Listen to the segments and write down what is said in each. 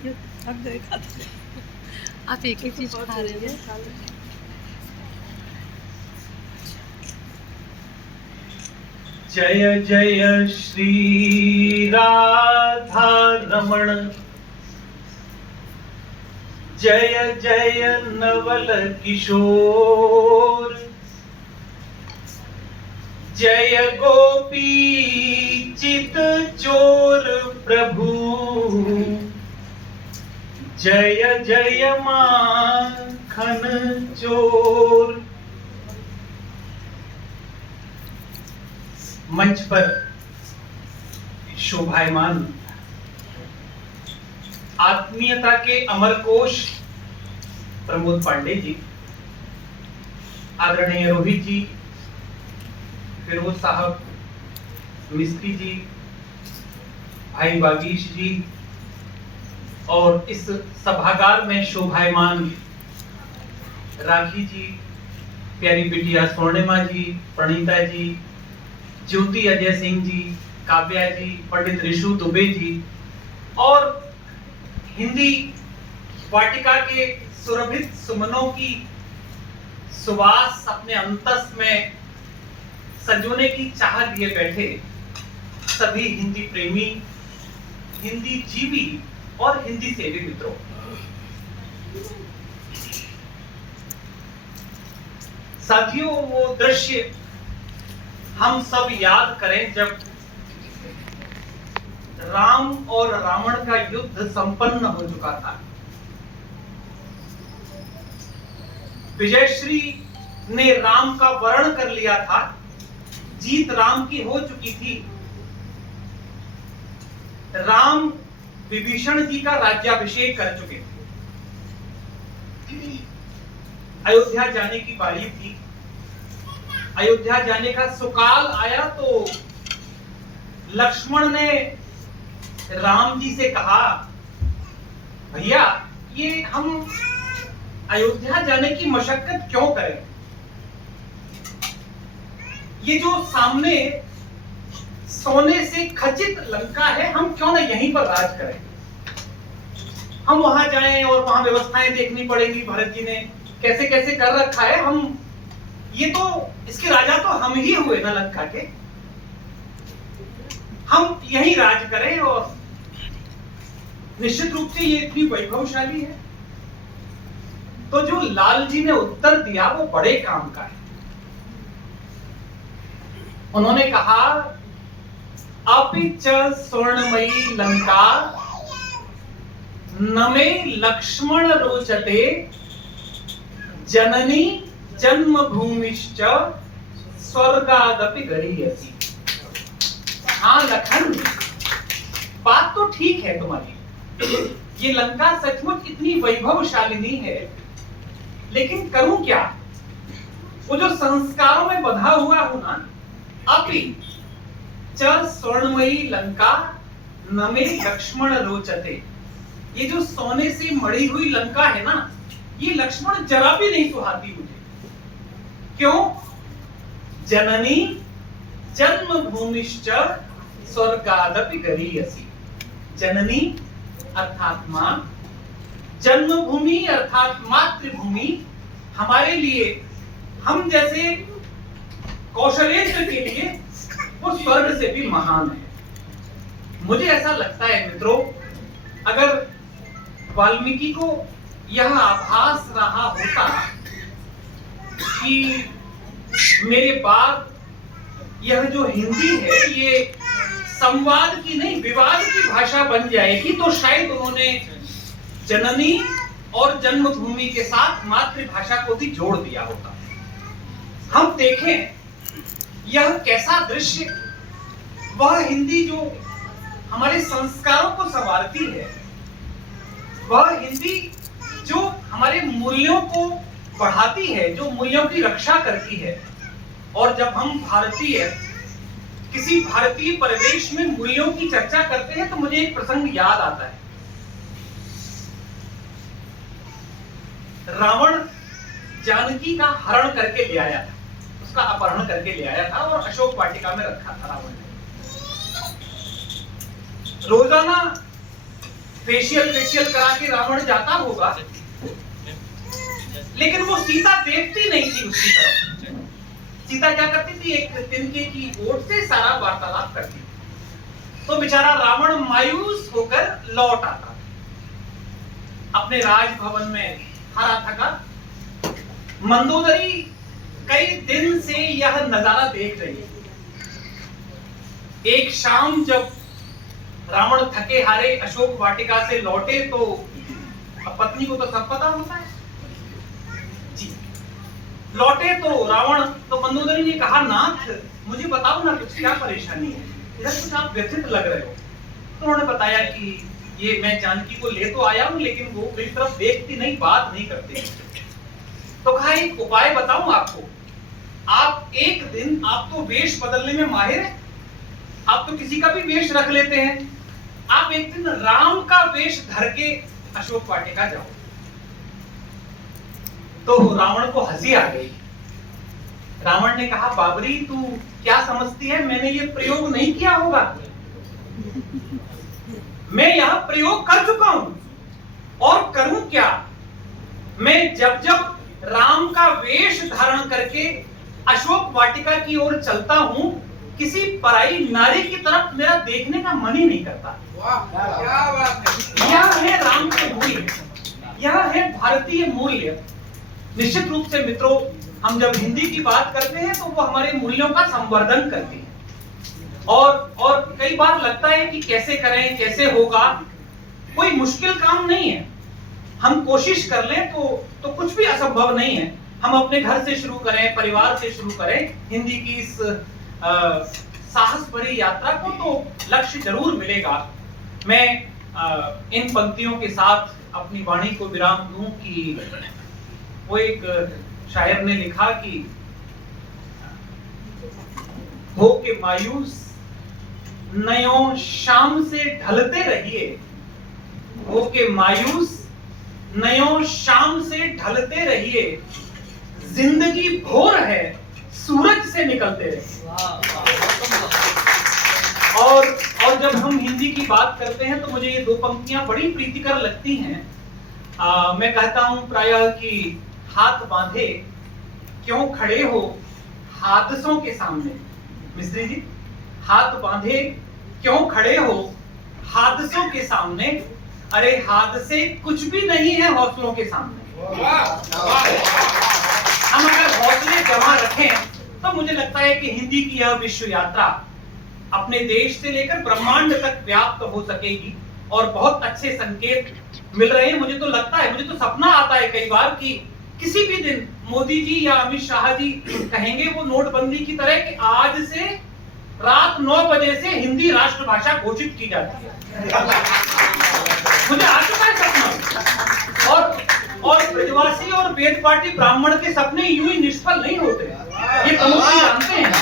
आप एक ही चीज खा रहे हो। जय जय श्री राधा रमण, जय जय नवल किशोर, जय गोपी चित चोर प्रभु, जय जय माखन चोर। मंच पर शोभायमान आत्मीयता के अमरकोश प्रमोद पांडे जी, आदरणीय रोहित जी, फिरोज साहब, मिस्त्री जी, भाई बागीश जी, और इस सभागार में शोभायमान राखी जी, प्यारी बिटिया स्वर्णिमा जी, प्रणीता जी, ज्योति अजय सिंह जी, काव्या जी, पंडित ऋषु दुबे जी, और हिंदी वाटिका के सुरभित सुमनों की सुवास अपने अंतस में संजोने की चाह लिए बैठे सभी हिंदी प्रेमी, हिंदी जीवी और हिंदी सेवी मित्रों, साथियों, वो दृश्य हम सब याद करें जब राम और रावण का युद्ध संपन्न हो चुका था। विजयश्री ने राम का वरण कर लिया था, जीत राम की हो चुकी थी। राम विभीषण जी का राज्याभिषेक कर चुके थे। अयोध्या जाने की बारी थी। अयोध्या जाने का सुकाल आया तो लक्ष्मण ने राम जी से कहा, भैया ये हम अयोध्या जाने की मशक्कत क्यों करें? ये जो सामने सोने से खचित लंका है, हम क्यों ना यहीं पर राज करें? हम वहां जाएं और वहां व्यवस्थाएं देखनी पड़ेगी। भरत जी ने कैसे कैसे कर रखा है, हम ये तो इसके राजा तो हम ही हुए ना लंका के, हम यही राज करें। और निश्चित रूप से ये इतनी वैभवशाली है। तो जो लाल जी ने उत्तर दिया वो बड़े काम का है। उन्होंने कहा, अपि च स्वर्णमयी लंका नमे लक्ष्मण रोचते, जननी जन्मभूमिश्च स्वर्गादपि गरीयसी। हाँ लखन, बात तो ठीक है तुम्हारी, ये लंका सचमुच इतनी वैभवशालिनी है, लेकिन करूं क्या? वो जो संस्कारों में बंधा हुआ हूं ना, अपि च स्वर्णमयी लंका नमे लक्ष्मण रोचते, ये जो सोने से मढ़ी हुई लंका है ना, ये लक्ष्मण जरा भी नहीं सुहाती मुझे। क्यों? जननी जन्मभूमिश्च स्वर्गादपि गरीयसी। जननी अर्थात मां, जन्मभूमि अर्थात मातृभूमि हमारे लिए, हम जैसे कौशलेंद्र के लिए वो स्वर्ग से भी महान है। मुझे ऐसा लगता है मित्रों, अगर वाल्मीकि को यह आभास रहा होता कि मेरे बाद यह जो हिंदी है ये संवाद की नहीं विवाद की भाषा बन जाएगी, तो शायद उन्होंने जननी और जन्मभूमि के साथ मातृभाषा को भी जोड़ दिया होता। हम देखें यह कैसा दृश्य, वह हिंदी जो हमारे संस्कारों को संवारती है, वह हिंदी जो हमारे मूल्यों को बढ़ाती है, जो मूल्यों की रक्षा करती है। और जब हम भारतीय, किसी भारतीय परिवेश में मूल्यों की चर्चा करते हैं तो मुझे एक प्रसंग याद आता है। रावण जानकी का हरण करके ले आया था, उसका अपहरण करके ले आया था और अशोक वाटिका में रखा था रावण ने। रोजाना फेशियल करा के रावण जाता होगा, लेकिन वो सीता देखती नहीं थी उसकी तरफ। सीता क्या करती थी, एक तिनके की ओट से सारा वार्तालाप करती थी। तो बेचारा रावण मायूस होकर लौट आता अपने राजभवन में हरा थका। मंदोदरी कई दिन से यह नजारा देख रही है। एक शाम जब रावण थके हारे अशोक वाटिका से लौटे तो अब पत्नी को तो सब पता होता है जी। लौटे तो रावण, तो मंदोदरी ने कहा, नाथ मुझे बताओ ना कुछ, क्या परेशानी है, इधर कुछ आप व्यथित लग रहे हो। तो उन्होंने बताया कि ये मैं जानकी को ले तो आया हूं, लेकिन वो मेरी तरफ देखती नहीं, बात नहीं करती। तो कहा एक उपाय बताऊं आपको, आप एक दिन, आप तो वेश बदलने में माहिर है, आप तो किसी का भी वेश रख लेते हैं, आप एक दिन राम का वेश धर के अशोक वाटिका जाओ। तो रावण को हंसी आ गई। रावण ने कहा, बाबरी तू क्या समझती है, मैंने ये प्रयोग नहीं किया होगा, मैं यहां प्रयोग कर चुका हूं और करूं क्या। मैं जब जब राम का वेश धारण करके अशोक वाटिका की ओर चलता हूं, किसी पराई नारी की तरफ मेरा देखने का मन ही नहीं करता। क्या बात है। यह है राम के मूल्य, यह है भारतीय मूल्य। निश्चित रूप से मित्रों, हम जब हिंदी की बात करते हैं तो वो हमारे मूल्यों का संवर्धन करती है। और कई बार लगता है कि कैसे करें, कैसे होगा, कोई मुश्किल काम नहीं है। हम कोशिश कर लें तो कुछ भी असंभव नहीं है। हम अपने घर से शुरू करें, परिवार से शुरू करें हिंदी की इस साहस भरी यात्रा को, तो लक्ष्य जरूर मिलेगा। मैं इन पंक्तियों के साथ अपनी वाणी को विराम दूं कि वो एक शायर ने लिखा कि हो के मायूस नयों शाम से ढलते रहिए, हो के मायूस नयों शाम से ढलते रहिए, जिंदगी भोर है सूरज से निकलते रहिए। और जब हम हिंदी की बात करते हैं तो मुझे ये दो पंक्तियां बड़ी प्रीतिकर लगती हैं। मैं कहता हूं प्रायः कि हाथ बांधे क्यों खड़े हो हादसों के सामने। मिस्त्री जी, हाथ बांधे क्यों खड़े हो हादसों के सामने, अरे हादसे कुछ भी नहीं है हौसलों के सामने। हम अगर हौसले जमा रखें तो मुझे लगता है कि हिंदी की यह विश्व यात्रा अपने देश से लेकर ब्रह्मांड तक व्याप्त हो सकेगी और बहुत अच्छे संकेत मिल रहे हैं। मुझे तो लगता है, मुझे तो सपना आता है कई बार कि किसी भी दिन मोदी जी या अमित शाह जी कहेंगे वो नोटबंदी की तरह कि आज से रात 9 बजे से हिंदी राष्ट्रभाषा घोषित की जाती है। मुझे आ चुका है सपना। और ब्रजवासी और वेद पार्टी ब्राह्मण के सपने यूं ही निष्फल नहीं होते, ये प्रमुख जी जानते हैं।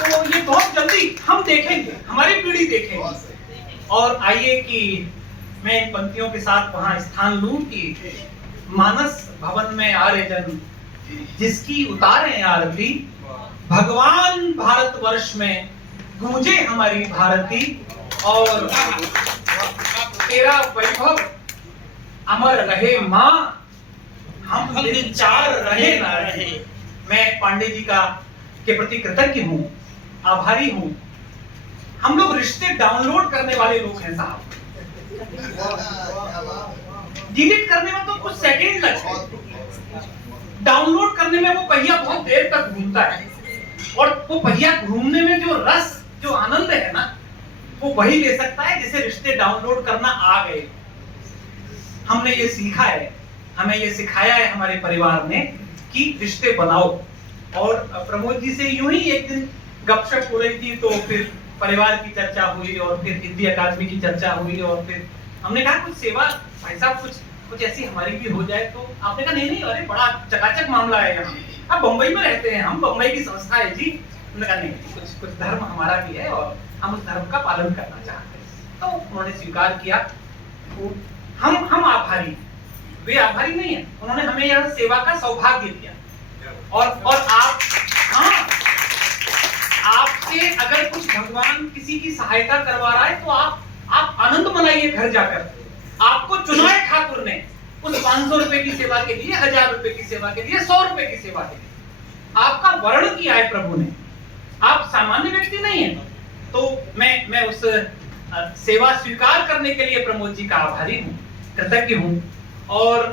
तो ये बहुत जल्दी हम देखेंगे, हमारी पीढ़ी देखेंगे। और आइए कि मैं इन पंक्तियों के साथ वहां स्थान लूं कि मानस भवन में आर्यजन जिसकी उतारे आरती, भगवान भारतवर्ष में गूंजे हमारी भारती, और तेरा वैभव अमर रहे मां, हम दिन चार रहे ना रहे। मैं पांडे जी का के प्रति कृतज्ञ हूं, आभारी हूं। हम लोग रिश्ते डाउनलोड करने वाले लोग हैं साहब। डिलीट करने में तो कुछ सेकंड लगते हैं, डाउनलोड करने में वो पहिया बहुत देर तक घूमता है, और वो पहिया घूमने में जो रस, जो आनंद है ना, वो वही ले सकता है जिसे रिश्ते डाउनलोड करना आ गए। हमने ये सीखा है, हमें ये सिखाया है हमारे परिवार ने कि रिश्ते बनाओ। और प्रमोद जी से यूं ही एक दिन गपशप हो रही थी, तो फिर परिवार की चर्चा हुई और फिर हिंदी अकादमी की चर्चा हुई, और फिर हमने कहा कुछ सेवा भाई साहब कुछ ऐसी हमारी भी हो जाए। तो आपने कहा नहीं, अरे बड़ा चकाचक मामला है यहाँ, अब बंबई में रहते हैं हम, बंबई की संस्था है जी। हमने कहा नहीं, कुछ धर्म हमारा भी है और हम उस धर्म का पालन करना चाहते हैं। तो उन्होंने स्वीकार किया। तो हम आभारी, वे आभारी नहीं है, उन्होंने हमें यह सेवा का सौभाग्य दिया। और आप, हाँ, आपसे अगर कुछ भगवान किसी की सहायता करवा रहा है तो आप आप आनंद मनाइए घर जाकर। आपको चुना है ठाकुर ने उस 500 रुपए की सेवा के लिए, 1000 रुपए की सेवा के लिए, 100 रुपए की सेवा के लिए। आपका वर्ण किया है प्रभु ने, आप सामान्य व्यक्ति नहीं है। तो मैं उस सेवा स्वीकार करने के लिए प्रमोद जी का आभारी हूँ, कृतज्ञ हूँ। और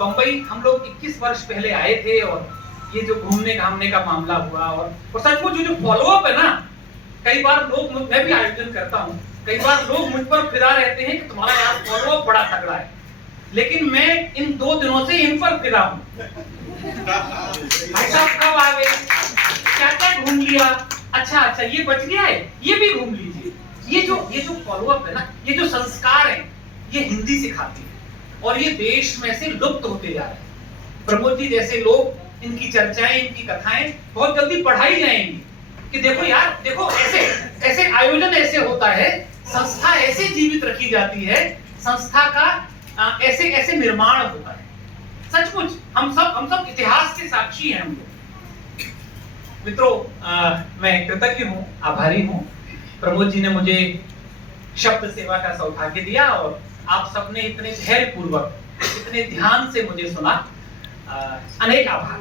बंबई हम लोग 21 वर्ष पहले आए थे, और ये जो घूमने घामने का मामला हुआ, और सचमुच जो फॉलोअप है ना, कई बार लोग, मैं भी आयोजन करता हूँ, कई बार लोग मुझ पर फिदा रहते हैं कि तुम्हारा यार फॉलोअप बड़ा तगड़ा है, लेकिन मैं इन 2 दिनों से इन पर फिदा हूँ। भाई साहब कब आ गए, क्या क्या घूम लिया, अच्छा ये बच गया है, ये भी घूम लीजिए। ये जो फॉलोअप है ना, ये जो संस्कार है, ये हिंदी सिखाती है, और ये देश में से लुप्त होते जा रहे हैं। प्रमोद जी जैसे लोग, इनकी चर्चाएं, इनकी कथाएं बहुत जल्दी पढ़ाई जाएंगी कि देखो यार, देखो ऐसे आयोजन ऐसे होता है, संस्था ऐसे जीवित रखी जाती है, संस्था का ऐसे निर्माण होता है। सचमुच हम सब इतिहास के साक्षी हैं हम लोग। मित्रों, मैं कृतज्ञ हूँ, आभारी हूँ। प्रमोद जी ने मुझे शब्द सेवा का सौभाग्य दिया, और आप सबने इतने धैर्य पूर्वक, इतने ध्यान से मुझे सुना। अनेक आभार।